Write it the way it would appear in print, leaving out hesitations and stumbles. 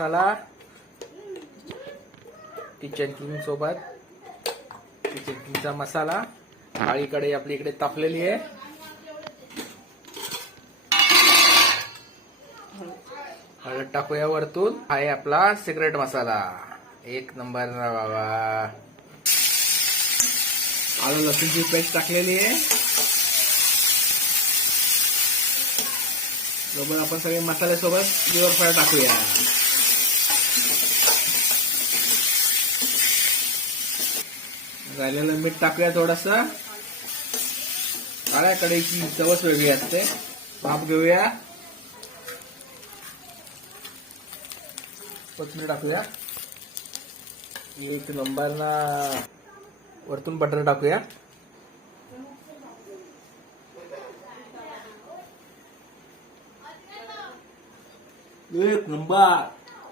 मसाला kitchen king सोबत kitchen किंगचा मसाला काळी कढई आपली इकडे तापलेली आहे. हळद टाकूया वरतून. आहे आपला सिक्रेट मसाला, एक नंबर ना बाबा. आलं लसूणची पेस्ट टाकलेली आहे. सोबत आपण सगळे मसाले सोबत लिव्हर फ्राय टाकूया. राहिलेलं मीठ टाकूया थोडस. काळ्या कढईची चवच वेगळी असते. वाफ घेऊया. कोथिंबीर टाकूया. एक नंबर ना. वरतून बटर टाकूया. एक नंबर.